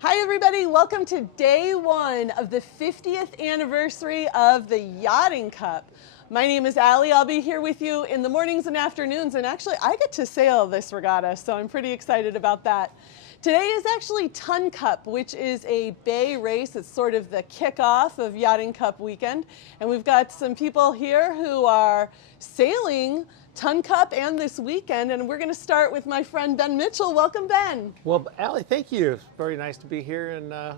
Hi everybody, welcome to day one of the 50th anniversary of the Yachting Cup. My name is Allie. I'll be here with you in the mornings and afternoons, and actually I get to sail this regatta, so I'm pretty excited about that. Today is actually Ton Cup, which is a bay race. It's sort of the kickoff of Yachting Cup weekend, and we've got some people here who are sailing Ton Cup and this weekend, and we're going to start with my friend Ben Mitchell. Welcome, Ben. Well, Allie, thank you. It's very nice to be here and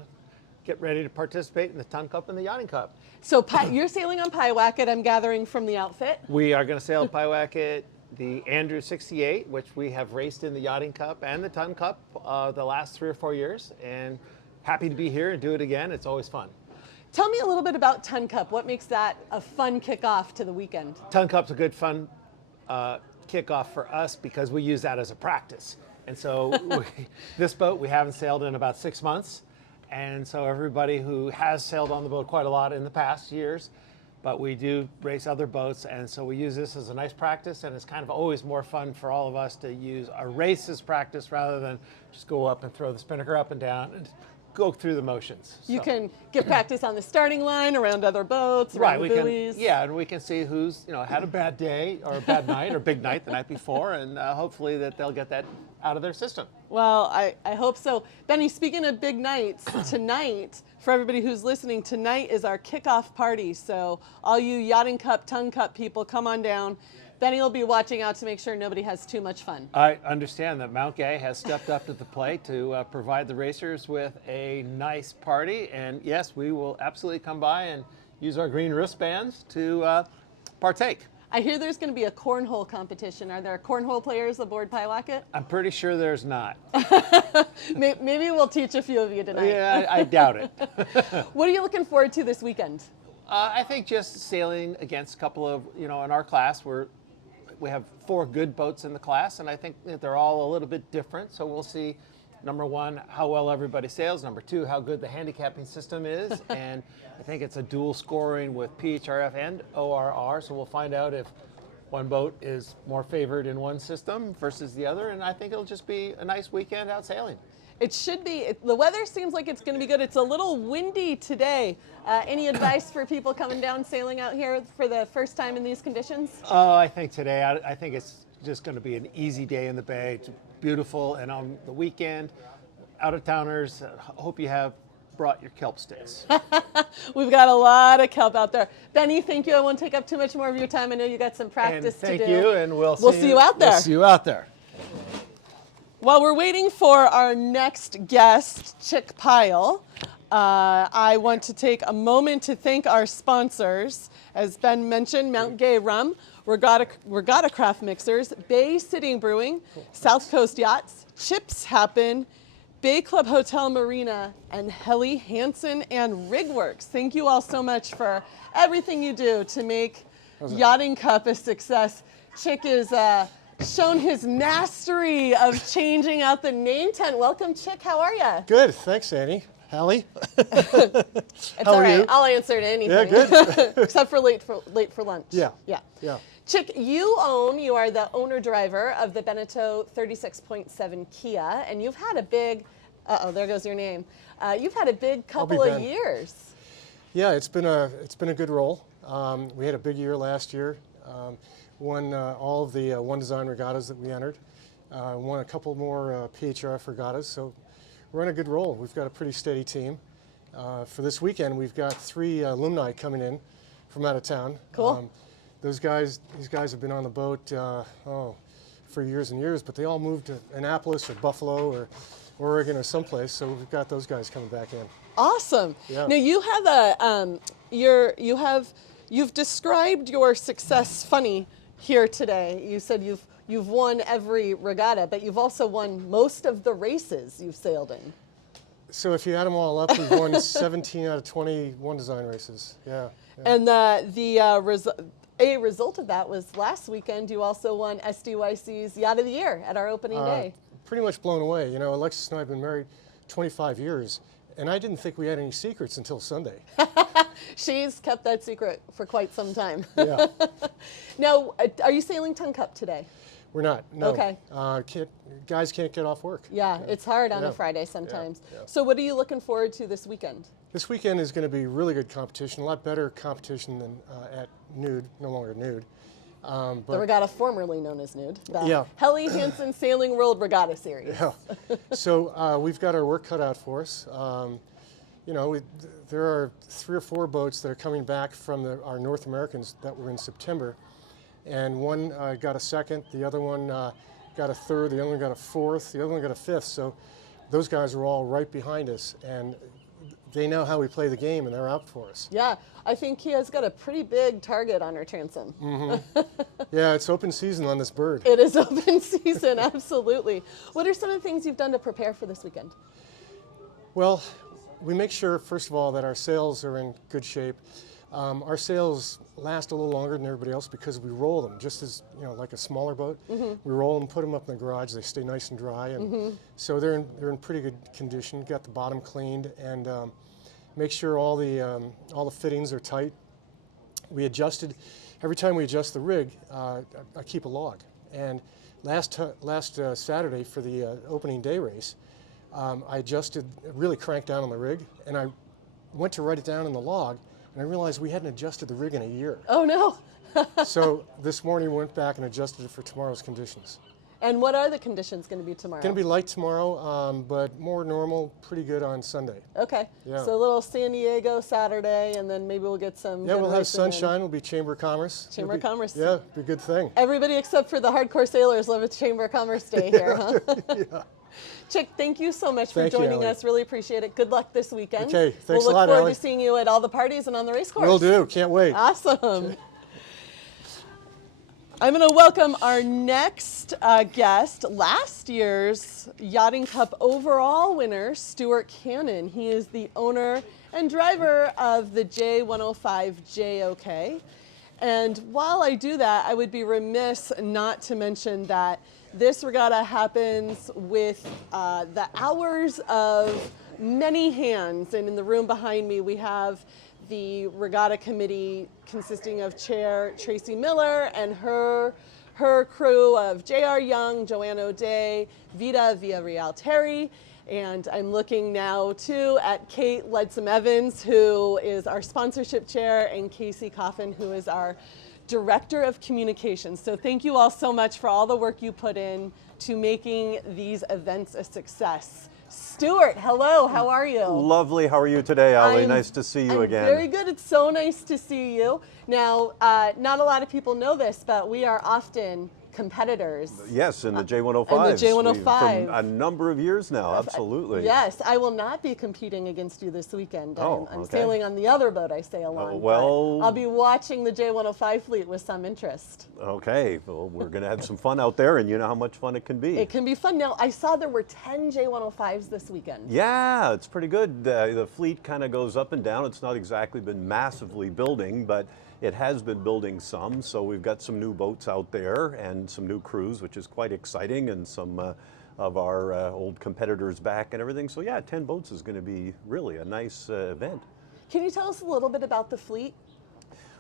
get ready to participate in the Ton Cup and the Yachting Cup. So you're sailing on Pyle, I'm gathering from the outfit. We are going to sail Pyle, the Andrew 68, which we have raced in the Yachting Cup and the Ton Cup the last 3 or 4 years, and happy to be here and do it again. It's always fun. Tell me a little bit about Ton Cup. What makes that a fun kickoff to the weekend? Ton Cup's a good fun kickoff for us because we use that as a practice. And so this boat we haven't sailed in about 6 months. And so everybody who has sailed on the boat quite a lot in the past years, but we do race other boats. And so we use this as a nice practice, and it's kind of always more fun for all of us to use a race as practice rather than just go up and throw the spinnaker up and down and go through the motions. You can get practice on the starting line, around other boats, around the buoys. Yeah, and we can see who's had a bad day or a bad night or big night the night before, and hopefully that they'll get that out of their system. Well, I hope so. Benny, speaking of big nights, tonight, for everybody who's listening, tonight is our kickoff party. So all you Yachting Cup, Ton Cup people, come on down. Benny will be watching out to make sure nobody has too much fun. I understand that Mount Gay has stepped up to the plate to provide the racers with a nice party. And yes, we will absolutely come by and use our green wristbands to partake. I hear there's going to be a cornhole competition. Are there cornhole players aboard Pyle? I'm pretty sure there's not. Maybe we'll teach a few of you tonight. Yeah, I doubt it. What are you looking forward to this weekend? I think just sailing against a couple of, in our class, we have 4 good boats in the class, and I think that they're all a little bit different. So we'll see, number 1, how well everybody sails. Number 2, how good the handicapping system is. And I think it's a dual scoring with PHRF and ORR. So we'll find out if one boat is more favored in one system versus the other. And I think it'll just be a nice weekend out sailing. It should be. The weather seems like it's going to be good. It's a little windy today. Any advice for people coming down sailing out here for the first time in these conditions? Oh, I think today, I think it's just going to be an easy day in the bay. It's beautiful, and on the weekend, out-of-towners, hope you have brought your kelp sticks. We've got a lot of kelp out there. Benny, thank you. I won't take up too much more of your time. I know you got some practice to do. Thank you, and we'll see you out there. We'll see you out there. While we're waiting for our next guest, Chick Pyle, I want to take a moment to thank our sponsors. As Ben mentioned, Mount Gay Rum, Regatta Craft Mixers, Bay Sitting Brewing, South Coast Yachts, Chips Happen, Bay Club Hotel Marina, and Helly Hansen and Rigworks. Thank you all so much for everything you do to make Yachting Cup a success. Chick is shown his mastery of changing out the name tent. Welcome, Chick. How are you? Good. Thanks, Annie. Hallie. It's How all are right. you? I'll answer to anything. Yeah, good. Except for late for lunch. Yeah. Yeah. Yeah. Chick, you are the owner-driver of the Beneteau 36.7 Kia, and you've had a big, there goes your name. You've had a big couple of years. Yeah, it's been a good roll. We had a big year last year. Won all of the One Design regattas that we entered. Won a couple more PHRF regattas, so we're on a good roll. We've got a pretty steady team. For this weekend, we've got 3 alumni coming in from out of town. Cool. These guys have been on the boat for years and years, but they all moved to Annapolis or Buffalo or Oregon or someplace, so we've got those guys coming back in. Awesome. Yeah. Now you have you've described your success funny here today. You said you've won every regatta, but you've also won most of the races you've sailed in. So if you add them all up, we've won 17 out of 20 One Design races. Yeah. And a result of that was last weekend you also won SDYC's Yacht of the Year at our opening day. Pretty much blown away. Alexis and I have been married 25 years, and I didn't think we had any secrets until Sunday. She's kept that secret for quite some time. Yeah. Now, are you sailing Ton Cup today? We're not, no. Okay. Guys can't get off work. Yeah, it's hard on a Yeah. Friday sometimes. Yeah. So what are you looking forward to this weekend? This weekend is going to be really good competition, a lot better competition than at Nude, no longer Nude. The regatta formerly known as Nude. The Yeah. Helly Hansen Sailing World Regatta Series. Yeah. So we've got our work cut out for us. You know, there are 3 or 4 boats that are coming back from our North Americans that were in September. And one got a second, the other one got a third, the other one got a fourth, the other one got a fifth. So those guys are all right behind us, and they know how we play the game, and they're out for us. Yeah, I think he has got a pretty big target on our transom. Yeah, it's open season on this bird. It is open season, absolutely. What are some of the things you've done to prepare for this weekend? Well, we make sure, first of all, that our sails are in good shape. Our sails last a little longer than everybody else because we roll them, just as, you know, like a smaller boat. We roll them, put them up in the garage, they stay nice and dry, and so they're in pretty good condition. Got the bottom cleaned, and make sure all the fittings are tight. We adjusted, every time we adjust the rig, I keep a log. And last Saturday for the opening day race, I adjusted, really cranked down on the rig, and I went to write it down in the log, and I realized we hadn't adjusted the rig in a year. Oh no. So this morning we went back and adjusted it for tomorrow's conditions. And what are the conditions going to be tomorrow? Going to be light tomorrow, but more normal, pretty good on Sunday. Okay. Yeah. So a little San Diego Saturday, and then maybe we'll get some. Yeah, good we'll have racing in. sunshine. We'll be Chamber of Commerce. Chamber of Commerce. Yeah, be a good thing. Everybody except for the hardcore sailors love a Chamber of Commerce day here, huh? Yeah. Chick, thank you so much for Thank you, joining Allie. us. Really appreciate it. Good luck this weekend. Okay, thanks we'll a look lot, forward Allie. to seeing you at all the parties and on the race course. Will do. Can't wait. Awesome. I'm going to welcome our next guest, last year's Yachting Cup overall winner, Stuart Cannon. He is the owner and driver of the J105 JOK. And while I do that, I would be remiss not to mention that this regatta happens with the hours of many hands. And in the room behind me, we have the regatta committee consisting of Chair Tracy Miller and her crew of J.R. Young, Joanne O'Day, Vita Villarreal Terry, and I'm looking now too at Kate Ledsome Evans, who is our sponsorship chair, and Casey Coffin, who is our Director of Communications. So thank you all so much for all the work you put in to making these events a success. Stuart, hello, how are you? Lovely, how are you today, Allie? Nice to see you again. Very good, it's so nice to see you. Now, not a lot of people know this, but we are often competitors. Yes, in the J105. In the J105. From a number of years now, absolutely. Yes, I will not be competing against you this weekend. I'm okay. sailing on the other boat I sail on. well- but I'll be watching the J105 fleet with some interest. Okay, well, we're going to have some fun out there, and you know how much fun it can be. It can be fun. Now, I saw there were 10 J105s this weekend. Yeah, it's pretty good. The fleet kind of goes up and down. It's not exactly been massively building, but it has been building some. So we've got some new boats out there and some new crews, which is quite exciting, and some of our old competitors back and everything. So yeah, 10 boats is going to be really a nice event. Can you tell us a little bit about the fleet?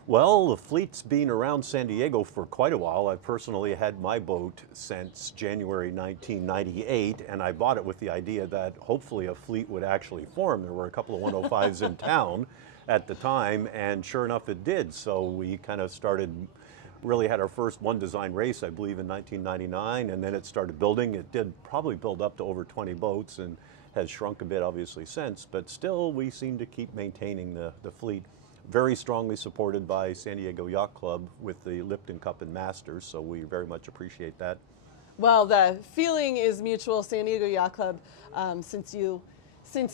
Well, the fleet's been around San Diego for quite a while. I've personally had my boat since January 1998, and I bought it with the idea that hopefully a fleet would actually form. There were a couple of 105s in town at the time, and sure enough it did. So we kind of really had our first one design race, I believe, in 1999, and then it started building. It did probably build up to over 20 boats and has shrunk a bit obviously since, but still we seem to keep maintaining the fleet. Very strongly supported by San Diego Yacht Club with the Lipton Cup and Masters, so we very much appreciate that. Well, the feeling is mutual. San Diego Yacht Club, since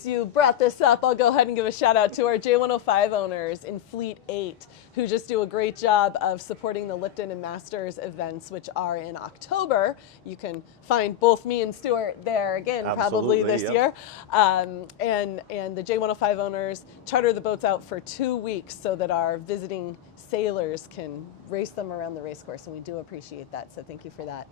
you brought this up, I'll go ahead and give a shout out to our J105 owners in Fleet 8, who just do a great job of supporting the Lipton and Masters events, which are in October. You can find both me and Stuart there again, probably Absolutely, this yep. year. And the J105 owners charter the boats out for 2 weeks so that our visiting sailors can race them around the race course, and we do appreciate that, so thank you for that.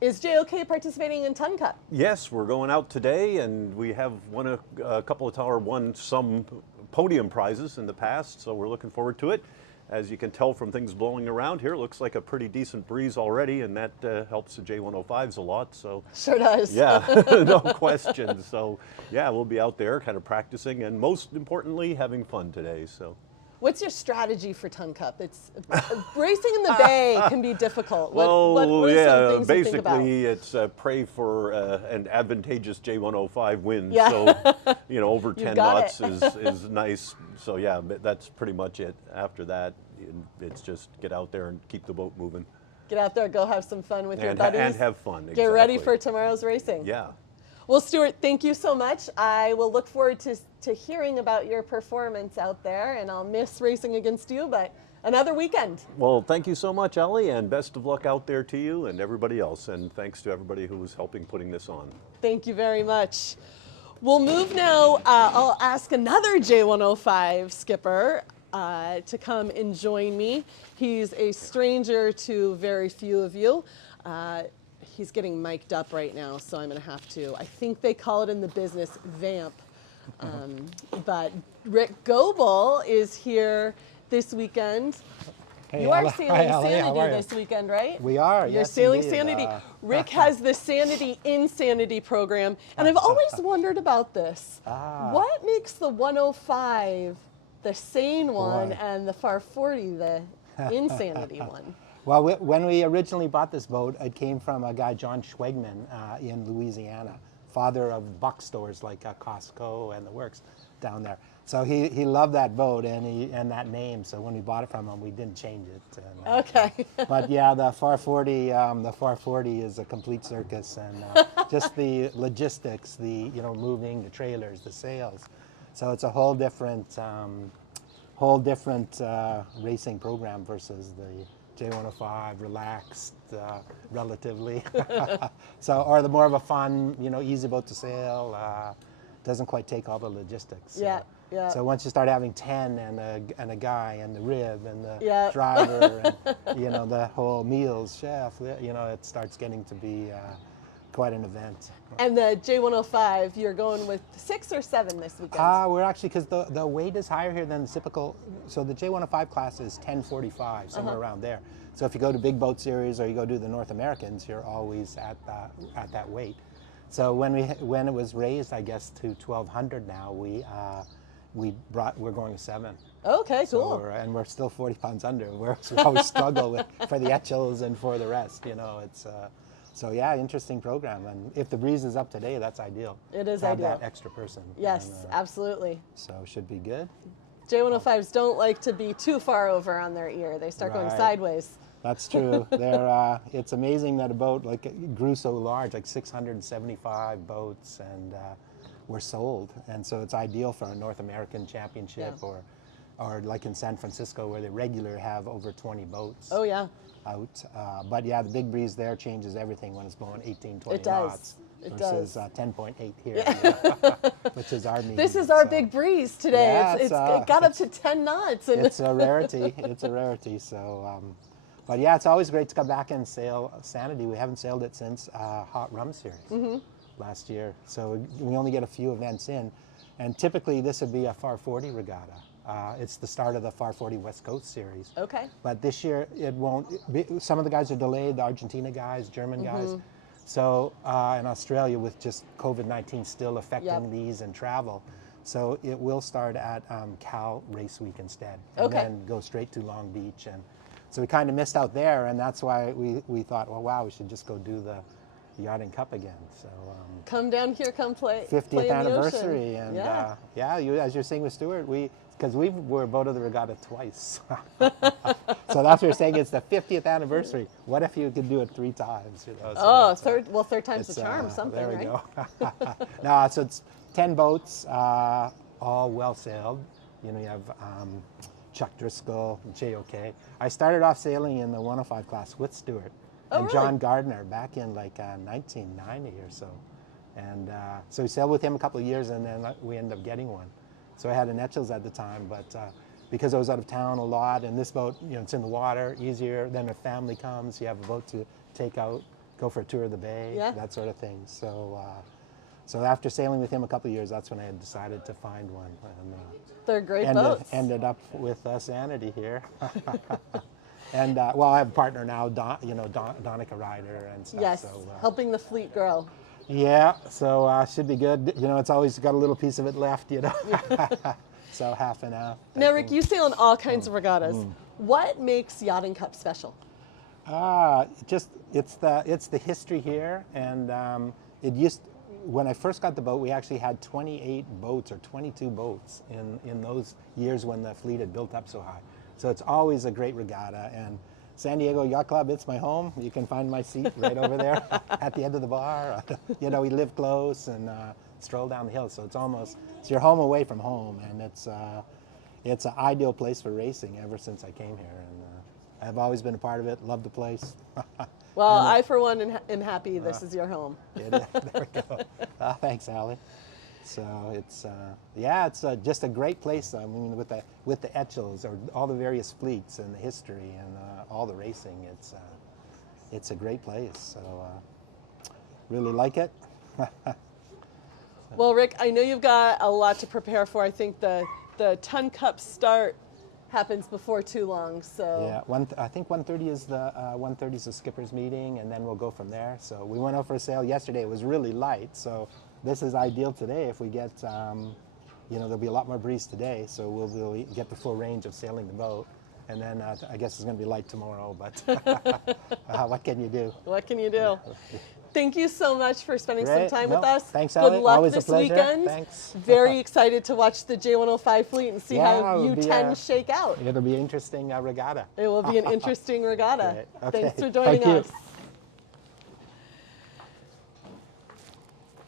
Is JOK participating in Ton Cup? Yes, we're going out today, and we have won won some podium prizes in the past, so we're looking forward to it. as you can tell from things blowing around here, looks like a pretty decent breeze already, and that helps the J105s a lot. So Sure does. yeah, no question. So yeah, we'll be out there kind of practicing, and most importantly, having fun today. So. What's your strategy for Ton Cup? It's racing in the bay can be difficult. Well, what are yeah, some things you think about? basically it's pray for an advantageous J105 win. Yeah. So, over 10 got knots it. is nice. So yeah, that's pretty much it. After that, it's just get out there and keep the boat moving. Get out there, go have some fun with your And, buddies. and have fun. Get ready exactly. for tomorrow's racing. Yeah. Well, Stuart, thank you so much. I will look forward to hearing about your performance out there, and I'll miss racing against you, but another weekend. Well, thank you so much, Ellie, and best of luck out there to you and everybody else. And thanks to everybody who was helping putting this on. Thank you very much. We'll move now. I'll ask another J105 skipper to come and join me. He's a stranger to very few of you. He's getting mic'd up right now, so I'm going to have to. I think they call it in the business vamp. But Rick Goebel is here this weekend. Hey, You are Ella. sailing Hi, Ellie. How Sanity are you? this weekend, right? We are, You're yes, sailing indeed. Sanity. Rick has the Sanity Insanity program, and I've always wondered about this. What makes the 105 the sane one Boy. and the Far 40 the Insanity one? Well, when we originally bought this boat, it came from a guy, John Schwegman, in Louisiana, father of buck stores like Costco and the works down there. So he loved that boat and that name. So when we bought it from him, we didn't change it. And, Okay. but yeah, the Far 40 is a complete circus, and just the logistics, the moving the trailers, the sails. So it's a whole different racing program versus the J105, relaxed, relatively. Or the more of a fun, easy boat to sail. Doesn't quite take all the logistics. Yeah, yeah. So once you start having 10 and a guy and the rib and the Yeah. driver and the whole meals, chef, it starts getting to be quite an event. And the J105, you're going with 6 or 7 this weekend? We're actually, because the weight is higher here than the typical, so the J105 class is 1045, somewhere around there. So if you go to big boat series or you go do the North Americans, you're always at that weight. So when it was raised, I guess, to 1200 now, we're going to 7. Okay, So cool. we're still 40 pounds under. We always struggle for the Etchels and for the rest. It's so yeah, interesting program. And if the breeze is up today, that's ideal. It is to have ideal. that extra person. Yes, And, absolutely. so should be good. J105s don't like to be too far over on their ear. They start going Right. sideways. That's true. It's amazing that a boat it grew so large, like 675 boats, and were sold. And so it's ideal for a North American championship, Yeah. or like in San Francisco, where they regularly have over 20 boats. Oh, yeah. Out. But yeah, the big breeze there changes everything when it's blowing 18, 20 It does. knots. It versus does. 10.8 here, which is our mean. This is our so big breeze today. Yeah, It got up to 10 knots. And It's a rarity. It's a rarity. So, but yeah, it's always great to come back and sail Sanity. We haven't sailed it since Hot Rum Series last year. So we only get a few events in, and typically this would be a Far 40 regatta. It's the start of the Far 40 West Coast Series. Okay. But this year it won't. Some of the guys are delayed. The Argentina guys, German guys. So in Australia, with just COVID-19 still affecting these and travel, so it will start at Cal Race Week instead, and Okay. then go straight to Long Beach. And so we kind of missed out there, and that's why we thought, well, wow, we should just go do the Yachting Cup again. So Come down here, come play. 50th play in the anniversary, ocean. and yeah. as you're saying with Stuart, because we were boat of the regatta twice. So that's what you're saying. It's the 50th anniversary. What if you could do it 3 times? So third time's the charm. Something, there we right? go. No, so it's 10 boats, all well sailed. You have Chuck Driscoll, JOK. I started off sailing in the 105 class with Stuart and really? John Gardner back in like 1990 or so. And so we sailed with him a couple of years, and then we ended up getting one. So I had an Etchels at the time, but because I was out of town a lot, and this boat, it's in the water, easier. Then if family comes, you have a boat to take out, go for a tour of the bay, Yeah. that sort of thing. So So after sailing with him a couple of years, that's when I had decided to find one. And, They're great boats. ended up with Sanity here. And well, I have a partner now, Donica Ryder and stuff. Yes, So, helping the fleet grow. yeah, so should be good. You know, it's always got a little piece of it left, you know. So half and half. Now, Rick, you sail in all kinds of regattas. What makes Yachting Cup special? It's the history here, and when I first got the boat, we actually had 28 boats or 22 boats in those years when the fleet had built up so high. So it's always a great regatta, and San Diego Yacht Club, it's my home. You can find my seat right over there at the end of the bar. You know, we live close and stroll down the hill, so it's your home away from home, and it's an ideal place for racing ever since I came here, and I've always been a part of it. Love the place. Well, I for one am happy this is your home. There we go. Thanks, Allie. So it's just a great place. I mean, with the Etchels or all the various fleets and the history and all the racing, it's a great place. So really like it. Well, Rick, I know you've got a lot to prepare for. I think the Ton Cup start happens before too long. So yeah, I think 1:30 is the skipper's meeting, and then we'll go from there. So we went out for a sail yesterday. It was really light, so this is ideal today. If we get, there'll be a lot more breeze today, so we'll get the full range of sailing the boat. And then I guess it's going to be light tomorrow, but what can you do? What can you do? Thank you so much for spending some time with us. Thanks, Good Allie. luck Always this a pleasure. weekend. Thanks. Very excited to watch the J105 fleet and see how it'll be U10 shake out. It'll be an interesting regatta. It will be an interesting regatta. Great. Okay. Thanks for joining Thank us. you.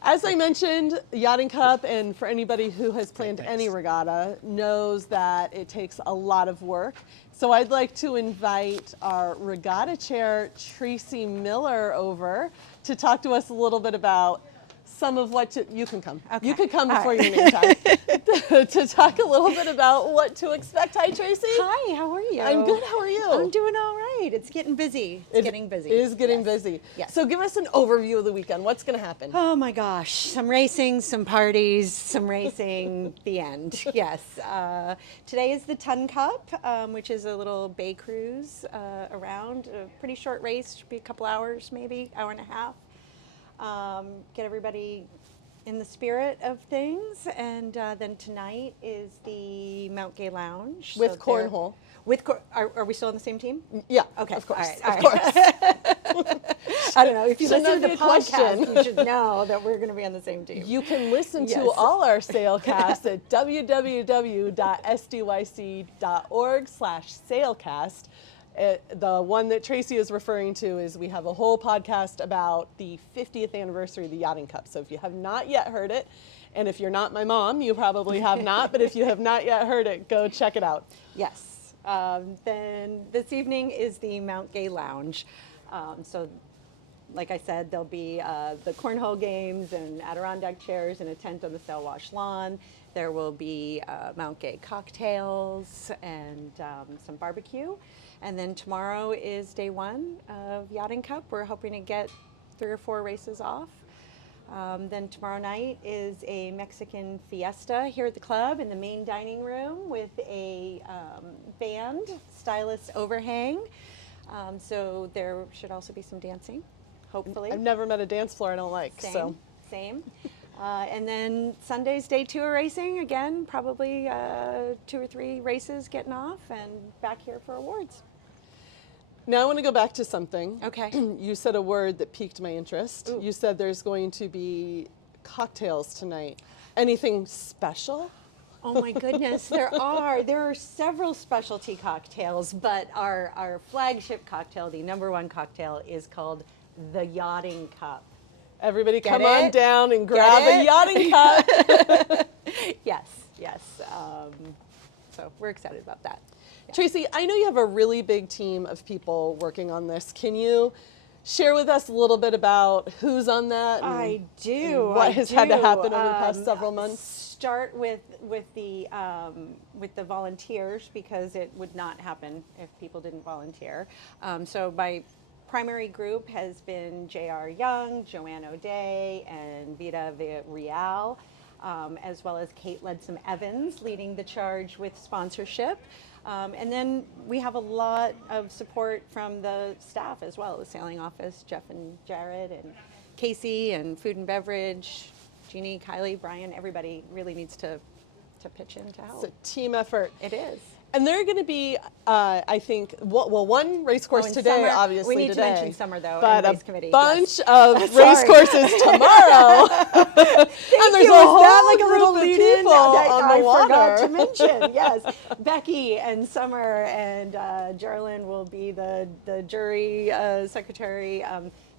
As I mentioned, Yachting Cup, and for anybody who has planned any regatta, knows that it takes a lot of work. So I'd like to invite our regatta chair, Tracy Miller, over to talk to us a little bit about some of what you can come. Okay. You could come All before right. your name time to talk a little bit about what to expect. Hi, Tracy. Hi, how are you? I'm good. How are you? I'm doing all right. It's getting busy. It's getting busy. It is getting Yes. busy. Yes. So give us an overview of the weekend. What's going to happen? Oh my gosh, some racing, some parties, some racing, the end. Yes. Today is the Ton Cup, which is a little bay cruise around. A pretty short race, should be a couple hours, maybe, hour and a half. Get everybody in the spirit of things, and then tonight is the Mount Gay Lounge. With So cornhole. Are we still on the same team? Yeah. Okay. Of course. All Of right. course. I don't know. If you Shouldn't listen to that the be a question? podcast, you should know that we're going to be on the same team. You can listen to Yes. all our Sailcasts at www.sdyc.org/Sailcast. The one that Tracy is referring to is we have a whole podcast about the 50th anniversary of the Yachting Cup. So if you have not yet heard it, and if you're not my mom, you probably have not, but if you have not yet heard it, go check it out. Yes. Then this evening is the Mount Gay Lounge. So, like I said, there'll be the cornhole games and Adirondack chairs and a tent on the Sailwash lawn. There will be Mount Gay cocktails and some barbecue. And then tomorrow is day one of Yachting Cup. We're hoping to get 3 or 4 races off. Then tomorrow night is a Mexican fiesta here at the club in the main dining room with a band, stylist overhang. So there should also be some dancing, hopefully. I've never met a dance floor I don't like. So Same. And then Sunday's day 2 of racing. Again, probably 2 or 3 races getting off and back here for awards. now I want to go back to something. Okay. You said a word that piqued my interest. Ooh. You said there's going to be cocktails tonight. Anything special? Oh my goodness, there are several specialty cocktails, but our flagship cocktail, the #1 cocktail, is called the Yachting Cup. Everybody Get come on it? down and Get grab a it? Yachting Cup. Yes. So we're excited about that. Tracy, I know you have a really big team of people working on this. Can you share with us a little bit about who's on that? And I do. What has had to happen over the past several months? Start with the volunteers, because it would not happen if people didn't volunteer. So my primary group has been J.R. Young, Joanne O'Day, and Vida Villarreal, as well as Kate Leadsom Evans leading the charge with sponsorship. And then we have a lot of support from the staff as well, the sailing office, Jeff and Jared and Casey, and food and beverage, Jeannie, Kylie, Brian, everybody really needs to pitch in to help. It's a team effort. It is. And they're going to be, I think, one race course in today, summer, obviously we need today. to mention summer, though, but and race a committee. bunch yes. of race courses tomorrow. And there's you. a Is whole that like a group little of lead-in people that on the I water. forgot to mention? Yes, Becky and Summer and Jarlyn will be the jury secretary.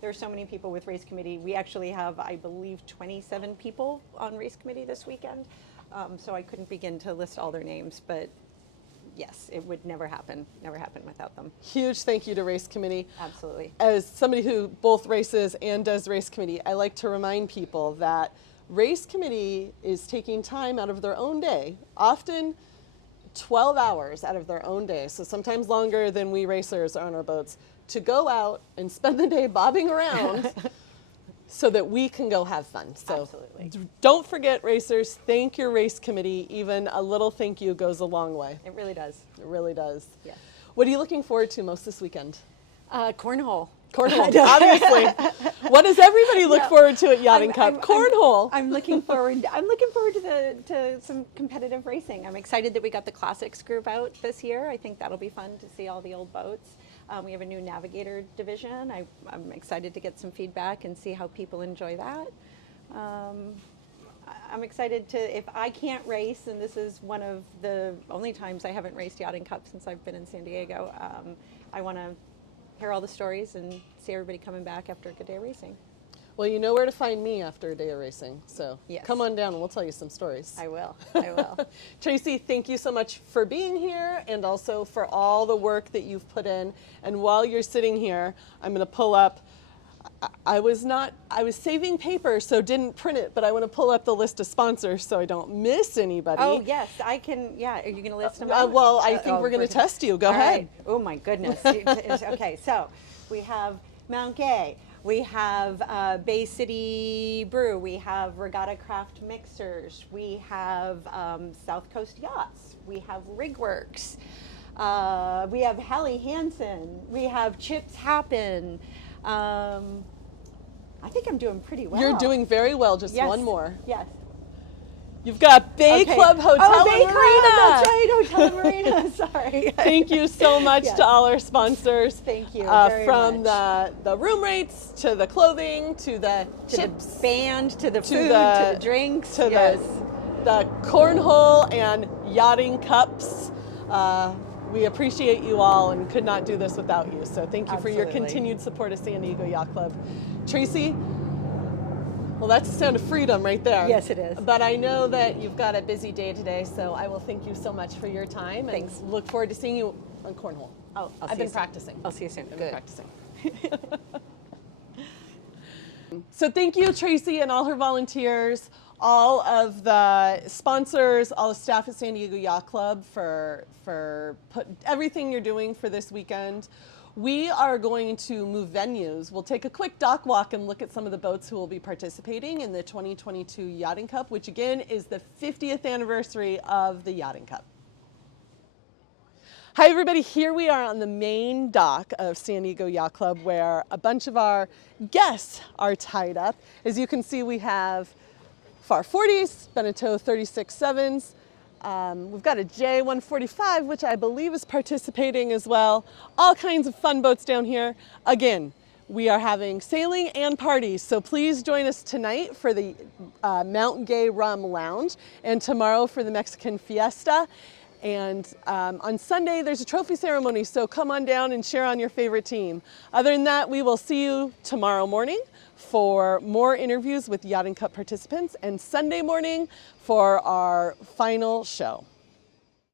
There are so many people with race committee. We actually have, I believe, 27 people on race committee this weekend. So I couldn't begin to list all their names, but yes, it would never happen without them. Huge thank you to race committee. Absolutely. As somebody who both races and does race committee, I like to remind people that race committee is taking time out of their own day, often 12 hours out of their own day, so sometimes longer than we racers are on our boats, to go out and spend the day bobbing around so that we can go have fun. So Absolutely. Don't forget, racers, thank your race committee. Even a little thank you goes a long way. It really does. It really does. Yeah. What are you looking forward to most this weekend? Cornhole. Cornhole, obviously. What does everybody look forward to at Yachting Cup? Cornhole. I'm looking forward. I'm looking forward to some competitive racing. I'm excited that we got the classics group out this year. I think that'll be fun to see all the old boats. We have a new navigator division. I'm excited to get some feedback and see how people enjoy that. I'm excited to, if I can't race, and this is one of the only times I haven't raced Yachting Cup since I've been in San Diego, I want to hear all the stories and see everybody coming back after a good day of racing. Well, you know where to find me after a day of racing, so Yes. come on down and we'll tell you some stories. I will. I will. Tracy, thank you so much for being here and also for all the work that you've put in. And while you're sitting here, I'm going to pull up. I was saving paper, so didn't print it, but I want to pull up the list of sponsors so I don't miss anybody. Oh, yes, I can. Yeah, are you going to list them out? Well, I think we're going to test you. Go All ahead. right. Oh, my goodness. Okay, so we have Mount Gay. We have Bay City Brew. We have Regatta Craft Mixers. We have South Coast Yachts. We have Rigworks. We have Helly Hansen. We have Chips Happen. I think I'm doing pretty well. You're doing very well. Just Yes. one more. Yes. You've got Bay Okay. Club Hotel Oh, Bay and Club, Marina. that's right, Hotel and Marina. Sorry. Thank you so much Yes. to all our sponsors. Thank you very from much. the room rates to the clothing to the Chips, chips band, to the food, the- to the drinks. to yes. the cornhole and yachting cups. We appreciate you all and could not do this without you. So thank you for your Absolutely. continued support of San Diego Yacht Club. Tracy, well, that's the sound of freedom right there. Yes, it is. But I know that you've got a busy day today, so I will thank you so much for your time. Thanks. And look forward to seeing you on cornhole. Oh, I'll I've see been you soon. practicing. I'll see you soon. I've been Good. practicing. So thank you, Tracy, and all her volunteers, all of the sponsors, all the staff at San Diego Yacht Club for everything you're doing for this weekend. We are going to move venues. We'll take a quick dock walk and look at some of the boats who will be participating in the 2022 Yachting Cup, which again is the 50th anniversary of the Yachting Cup. Hi everybody, here we are on the main dock of San Diego Yacht Club where a bunch of our guests are tied up. As you can see, we have Far 40s, Beneteau 36.7s. We've got a J145, which I believe is participating as well. All kinds of fun boats down here. Again, we are having sailing and parties, so please join us tonight for the Mount Gay Rum Lounge and tomorrow for the Mexican Fiesta. And on Sunday, there's a trophy ceremony, so come on down and cheer on your favorite team. Other than that, we will see you tomorrow morning for more interviews with Yachting Cup participants and Sunday morning for our final show.